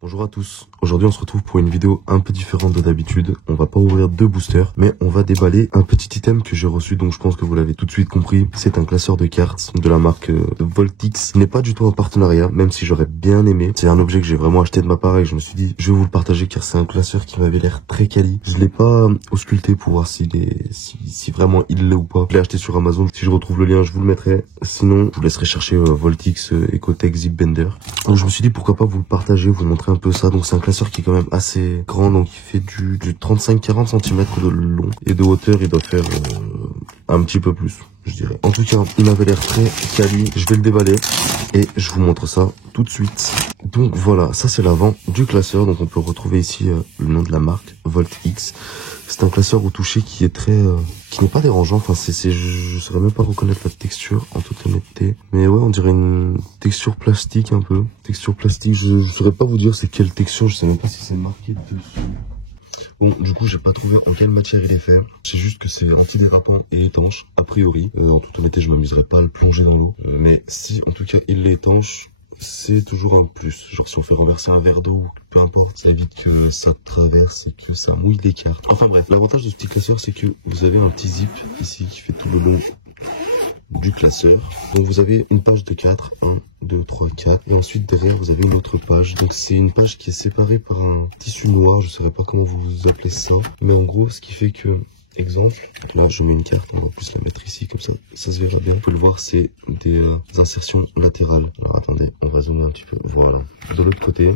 Bonjour à tous, aujourd'hui on se retrouve pour une vidéo un peu différente de d'habitude. On va pas ouvrir deux boosters, mais on va déballer un petit item que j'ai reçu, donc je pense que vous l'avez tout de suite compris. C'est un classeur de cartes de la marque Voltix. Ce n'est pas du tout un partenariat, même si j'aurais bien aimé. C'est un objet que j'ai vraiment acheté de ma part et je me suis dit je vais vous le partager car c'est un classeur qui m'avait l'air très quali. Je l'ai pas ausculté pour voir si vraiment il l'est ou pas. Je l'ai acheté sur Amazon, si je retrouve le lien je vous le mettrai. Sinon je vous laisserai chercher Voltix Ecotech Zip Bender. Donc je me suis dit pourquoi pas vous le partager, vous montrer un peu ça. Donc c'est un classeur qui est quand même assez grand, donc il fait du 35-40 cm de long et de hauteur il doit faire un petit peu plus, je dirais. En tout cas il m'avait l'air très quali. Je vais le déballer et je vous montre ça tout de suite. Donc voilà, ça c'est l'avant du classeur. Donc on peut retrouver ici le nom de la marque Voltix. C'est un classeur au toucher qui est très qui n'est pas dérangeant. Enfin je saurais même pas reconnaître la texture en toute honnêteté, mais ouais on dirait une texture plastique un peu. Texture plastique, je saurais pas vous dire c'est quelle texture, je sais même pas si c'est marqué dessus. Bon, du coup, j'ai pas trouvé en quelle matière il est fait. C'est juste que c'est antidérapant et étanche, a priori. En toute honnêteté, je m'amuserais pas à le plonger dans l'eau. Mais si, en tout cas, il est étanche, c'est toujours un plus. Genre, si on fait renverser un verre d'eau, peu importe, ça évite que ça traverse et que ça mouille les cartes. Enfin bref, l'avantage de ce petit classeur, c'est que vous avez un petit zip ici qui fait tout le long du classeur. Donc vous avez une page de 4, 1, 2, 3, 4 et ensuite derrière vous avez une autre page. Donc c'est une page qui est séparée par un tissu noir, je saurais pas comment vous appelez ça, mais en gros ce qui fait que, exemple, là je mets une carte, on va plus la mettre ici comme ça se verra bien. Vous pouvez le voir, c'est des insertions latérales. Alors attendez, on va zoomer un petit peu, voilà. De l'autre côté,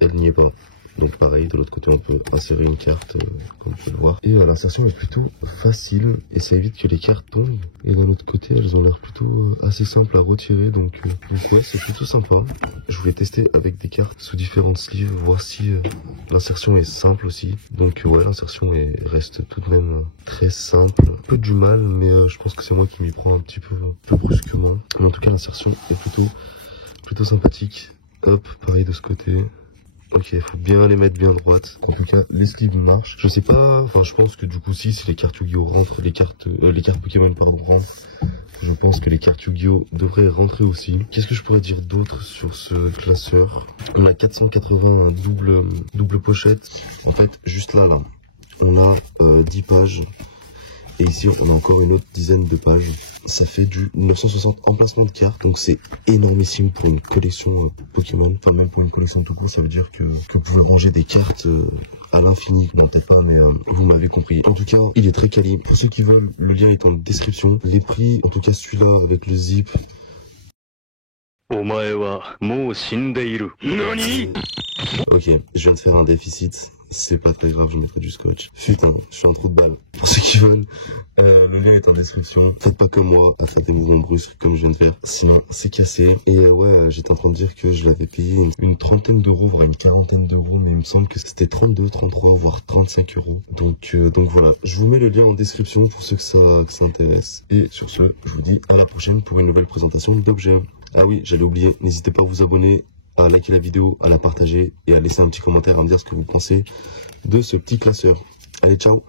elle n'y est pas. Donc pareil, de l'autre côté on peut insérer une carte comme vous pouvez le voir. Et l'insertion est plutôt facile et ça évite que les cartes tombent. Et d'un autre côté elles ont l'air plutôt assez simples à retirer, donc ouais c'est plutôt sympa. Je voulais tester avec des cartes sous différentes sleeves, voir si l'insertion est simple aussi. Donc ouais l'insertion reste tout de même très simple. Un peu du mal mais je pense que c'est moi qui m'y prends un petit peu brusquement. Mais en tout cas l'insertion est plutôt sympathique. Hop, pareil de ce côté. Ok, il faut bien les mettre bien droites. En tout cas, les sleeves marchent. Je sais pas, enfin je pense que du coup si les cartes Yu-Gi-Oh rentrent, les cartes Pokémon pardon rentrent, je pense que les cartes Yu-Gi-Oh devraient rentrer aussi. Qu'est-ce que je pourrais dire d'autre sur ce classeur? On a 480 double pochette. En fait, juste là, on a 10 pages. Et ici, on a encore une autre dizaine de pages. Ça fait du 960 emplacements de cartes. Donc c'est énormissime pour une collection Pokémon. Enfin même pour une collection tout court, ça veut dire que vous pouvez ranger des cartes à l'infini. Bon peut-être pas, mais vous m'avez compris. En tout cas, il est très quali. Pour ceux qui veulent, le lien est en description. Les prix, en tout cas celui-là avec le zip. Ok, je viens de faire un déficit. C'est pas très grave, je mettrai du scotch. Putain, je suis un trou de balle. Pour ceux qui veulent, le lien est en description. Faites pas comme moi à faire des mouvements brusques comme je viens de faire. Sinon, c'est cassé. Et ouais, j'étais en train de dire que je l'avais payé une trentaine d'euros, voire une quarantaine d'euros. Mais il me semble que c'était 32, 33, voire 35 euros. Donc voilà. Je vous mets le lien en description pour ceux que ça intéresse. Et sur ce, je vous dis à la prochaine pour une nouvelle présentation d'objets. Ah oui, j'allais oublier. N'hésitez pas à vous abonner, à liker la vidéo, à la partager et à laisser un petit commentaire à me dire ce que vous pensez de ce petit classeur. Allez, ciao!